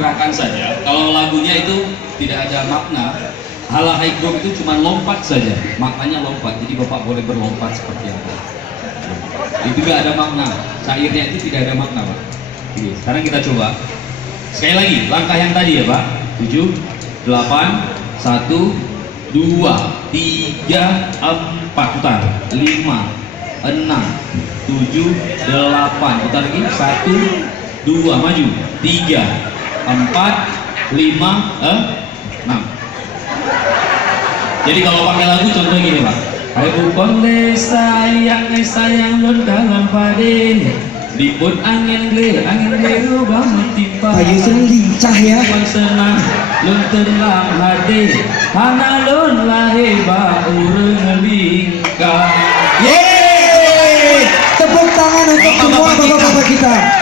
gerakan saja. Kalau lagunya itu tidak ada makna, hala haikdom itu cuma lompat saja, maknanya lompat. Jadi Bapak boleh berlompat seperti apa. Itu gak ada makna, syairnya itu tidak ada makna, Pak. Oke, sekarang kita coba. Sekali lagi, langkah yang tadi ya, Pak. 7, 8, 1, 2, 3, 4, putar. 5, 6, 7, 8, putar lagi. 1, 2, maju. 3, 4, 5, 6. Jadi kalau pakai lagu contoh gini, Pak. Hai bukon le sayang lon dalam pade, dipun angin gle rubah mentimpa. Ayo seneng lincah ya. Wan senang lon tenang hade, hana lon lahe ba urang lingkar. Yeay! Tepuk tangan untuk semua bapak-bapak kita.